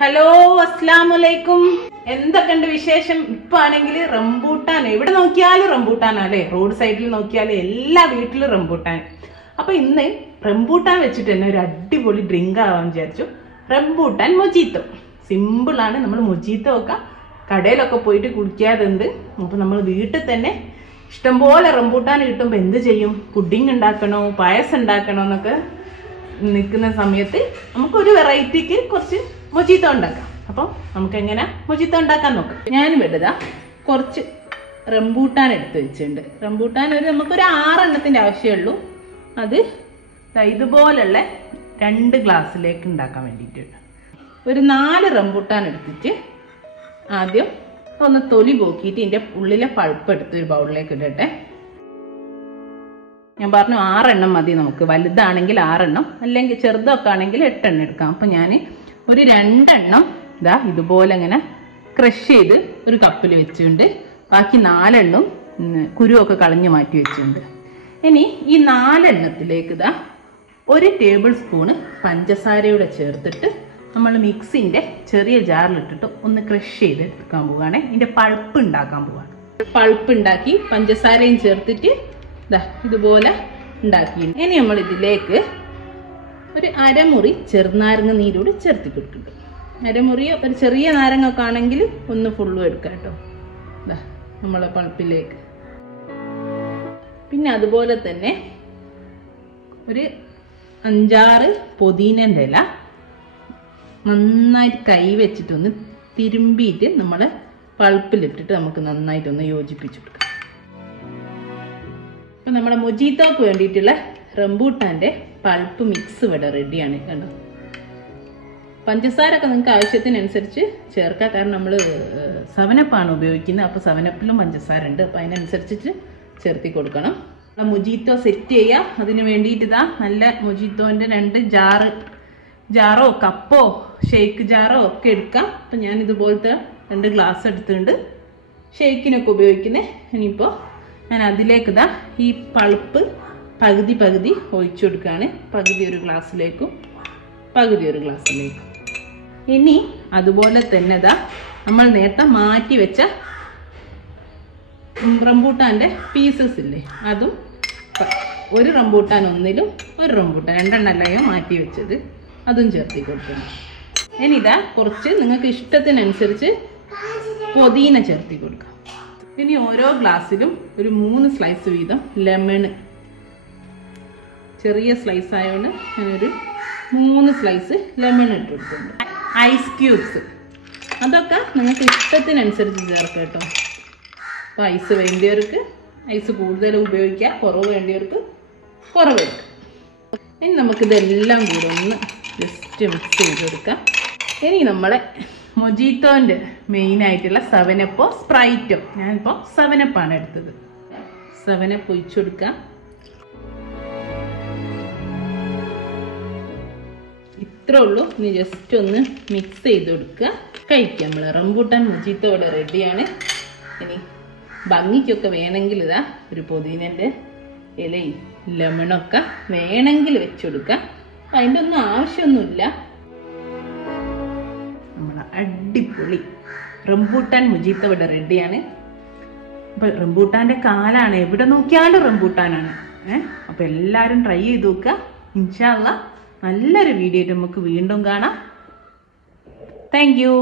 Hello അസ്സലാമലൈക്കും. എന്തൊക്കെയുണ്ട് വിശേഷം? ഇപ്പൊ ആണെങ്കിൽ റംബൂട്ടാൻ എവിടെ നോക്കിയാലും റംബൂട്ടാനാ അല്ലേ? റോഡ് സൈഡിൽ നോക്കിയാലും എല്ലാ വീട്ടിലും റംബൂട്ടാൻ. അപ്പൊ ഇന്ന് റംബൂട്ടാൻ വെച്ചിട്ട് തന്നെ ഒരു അടിപൊളി ഡ്രിങ്ക് ആവാൻ വിചാരിച്ചു. റംബൂട്ടാൻ മൊജീത്തോ. സിമ്പിൾ ആണ്. നമ്മൾ മൊജീത്തോ ഒക്കെ കടയിലൊക്കെ പോയിട്ട് കുടിക്കാറുണ്ട്. അപ്പൊ നമ്മൾ വീട്ടിൽ തന്നെ ഇഷ്ടംപോലെ റംബൂട്ടാൻ കിട്ടുമ്പോൾ എന്ത് ചെയ്യും? പുഡിങ് ഉണ്ടാക്കണോ പായസം ഉണ്ടാക്കണോ എന്നൊക്കെ നിൽക്കുന്ന സമയത്ത് നമുക്കൊരു വെറൈറ്റിക്ക് കുറച്ച് മൊജീത്തോ ഉണ്ടാക്കാം. അപ്പം നമുക്ക് എങ്ങനെ മൊജീത്തോ ഉണ്ടാക്കാൻ നോക്കാം. ഞാനും എടുതാ കുറച്ച് റംബൂട്ടാൻ എടുത്ത് വെച്ചിട്ടുണ്ട്. റംബൂട്ടാൻ നമുക്കൊരു 6 എണ്ണത്തിൻ്റെ ആവശ്യമുള്ളൂ. അത് ഇതുപോലുള്ള 2 ഗ്ലാസ്സിലേക്ക് ഉണ്ടാക്കാൻ വേണ്ടിയിട്ട് ഒരു 4 റംബൂട്ടാൻ എടുത്തിട്ട് ആദ്യം ഒന്ന് തൊലി പോക്കിയിട്ട് ഇതിൻ്റെ ഉള്ളിലെ പൾപ്പ് എടുത്ത് ഒരു ബൗളിലേക്ക് ഇടട്ടെ. ഞാൻ പറഞ്ഞു 6 എണ്ണം മതി നമുക്ക്. വലുതാണെങ്കിൽ 6 എണ്ണം, അല്ലെങ്കിൽ ചെറുതൊക്കെ ആണെങ്കിൽ 8 എണ്ണം എടുക്കാം. അപ്പം ഞാൻ ഒരു 2 എണ്ണം ഇതാ ഇതുപോലെ ഇങ്ങനെ ക്രഷ് ചെയ്ത് ഒരു കപ്പിൽ വെച്ചിട്ടുണ്ട്. ബാക്കി 4 എണ്ണം കുരുവൊക്കെ കളഞ്ഞ് മാറ്റി വെച്ചിട്ടുണ്ട്. ഇനി ഈ 4 എണ്ണത്തിലേക്ക് ഇതാ 1 ടേബിൾ സ്പൂണ് പഞ്ചസാരയുടെ ചേർത്തിട്ട് നമ്മൾ മിക്സിൻ്റെ ചെറിയ ജാറിലിട്ടിട്ട് ഒന്ന് ക്രഷ് ചെയ്ത് എടുക്കാൻ പോവുകയാണ്. ഇതിൻ്റെ പൾപ്പ് ഉണ്ടാക്കാൻ പോവുകയാണ്. പൾപ്പ് ഉണ്ടാക്കി പഞ്ചസാരയും ചേർത്തിട്ട് ഇതാ ഇതുപോലെ ഉണ്ടാക്കി. ഇനി നമ്മൾ ഇതിലേക്ക് ഒരു അരമുറി ചെറുനാരങ്ങ നീരോട് ചേർത്തി കൊടുക്കുന്നുണ്ട്. അരമുറി ഒരു ചെറിയ നാരങ്ങ ഒക്കെ ആണെങ്കിൽ ഒന്ന് ഫുള്ളും എടുക്കാം കേട്ടോ. ഇതാ നമ്മളെ പൾപ്പിലേക്ക്. പിന്നെ അതുപോലെ തന്നെ ഒരു 5-6 പുതിനൻ്റെ ഇല നന്നായിട്ട് കൈ വെച്ചിട്ടൊന്ന് തിരുമ്പിയിട്ട് നമ്മൾ പൾപ്പിലിട്ടിട്ട് നമുക്ക് നന്നായിട്ടൊന്ന് യോജിപ്പിച്ചു കൊടുക്കാം. അപ്പം നമ്മുടെ മൊജീത്തോക്ക് വേണ്ടിയിട്ടുള്ള റംബൂട്ടാൻ്റെ പൾപ്പ് മിക്സ് ഇവിടെ റെഡിയാണ്. കണ്ടോ, പഞ്ചസാര ഒക്കെ നിങ്ങൾക്ക് ആവശ്യത്തിനനുസരിച്ച് ചേർക്കാം. കാരണം നമ്മൾ 7up ആണ് ഉപയോഗിക്കുന്നത്. അപ്പോൾ 7upലും പഞ്ചസാര ഉണ്ട്. അപ്പോൾ അതിനനുസരിച്ചിട്ട് ചേർത്തി കൊടുക്കണം. മൊജീത്തോ സെറ്റ് ചെയ്യുക. അതിന് വേണ്ടിയിട്ട് ഇതാ നല്ല മൊജീത്തോൻ്റെ 2 ജാറോ കപ്പോ ഷേക്ക് ജാറോ ഒക്കെ എടുക്കാം. അപ്പം ഞാൻ ഇതുപോലത്തെ 2 ഗ്ലാസ് എടുത്തിട്ടുണ്ട്. ഷേക്കിനൊക്കെ ഉപയോഗിക്കുന്നത്. ഇനിയിപ്പോൾ ഞാൻ അതിലേക്ക് ഇതാ ഈ പൾപ്പ് പകുതി ഒഴിച്ചു കൊടുക്കുകയാണ്. പകുതി ഒരു ഗ്ലാസ്സിലേക്കും പകുതി ഒരു ഗ്ലാസ്സിലേക്കും. ഇനി അതുപോലെ തന്നെ ഇതാ നമ്മൾ നേരത്തെ മാറ്റി വെച്ച റംബൂട്ടാൻ്റെ പീസസ് ഇല്ലേ, അതും ഒരു റംബൂട്ടാൻ ഒന്നിലും ഒരു റംബൂട്ടാൻ 2 എണ്ണമല്ലയോ മാറ്റി വെച്ചത്, അതും ചേർത്തി കൊടുക്കണം. ഇനി ഇതാ കുറച്ച് നിങ്ങൾക്ക് ഇഷ്ടത്തിനനുസരിച്ച് പുതിന ചേർത്തി കൊടുക്കാം. ഇനി ഓരോ ഗ്ലാസ്സിലും ഒരു 3 സ്ലൈസ് വീതം ലെമണ്, ചെറിയ സ്ലൈസ് ആയതുകൊണ്ട് ഞാനൊരു 3 സ്ലൈസ് ലെമൺ ഇട്ട് കൊടുക്കുന്നുണ്ട്. ഐസ് ക്യൂബ്സ് അതൊക്കെ നിങ്ങൾക്ക് ഇഷ്ടത്തിനനുസരിച്ച് ചേർക്കാം കേട്ടോ. അപ്പോൾ ഐസ് വേണ്ടിയവർക്ക് ഐസ് കൂടുതൽ ഉപയോഗിക്കുക, കുറവ് വേണ്ടിയവർക്ക് കുറവ് എടുക്കാം. ഇനി നമുക്കിതെല്ലാം കൂടെ ഒന്ന് ജസ്റ്റ് മിക്സ് ചെയ്ത് കൊടുക്കാം. ഇനി നമ്മളെ മൊജീത്തോൻ്റെ മെയിനായിട്ടുള്ള 7up സ്പ്രൈറ്റോ, ഞാനിപ്പോൾ 7up ആണ് എടുത്തത്. 7up ഒഴിച്ചു കൊടുക്കാം. ഇത്രേ ഉള്ളൂ. ഇനി ജസ്റ്റ് ഒന്ന് മിക്സ് ചെയ്ത് കൊടുക്കുക, കഴിക്കാം. നമ്മൾ റംബൂട്ടാൻ മൊജീത്തോ ഇവിടെ റെഡിയാണ്. ഇനി ഭംഗിക്കൊക്കെ വേണമെങ്കിൽ ഇതാ ഒരു പുതിനൻ്റെ ഇലയും ലെമണൊക്കെ വേണമെങ്കിൽ വെച്ച് കൊടുക്കാം. അതിൻ്റെ ഒന്നും ആവശ്യമൊന്നുമില്ല. നമ്മൾ അടിപൊളി റംബൂട്ടാൻ മൊജീത്തോ ഇവിടെ റെഡിയാണ്. അപ്പോൾ റംബൂട്ടാൻ്റെ കാലാണ്, എവിടെ നോക്കിയാലും റംബൂട്ടാനാണ്. അപ്പോൾ എല്ലാവരും ട്രൈ ചെയ്ത് നോക്കുക. ഇൻഷാ അല്ലാഹ് നല്ലൊരു വീഡിയോ ആയിട്ട് നമുക്ക് വീണ്ടും കാണാം. Thank you.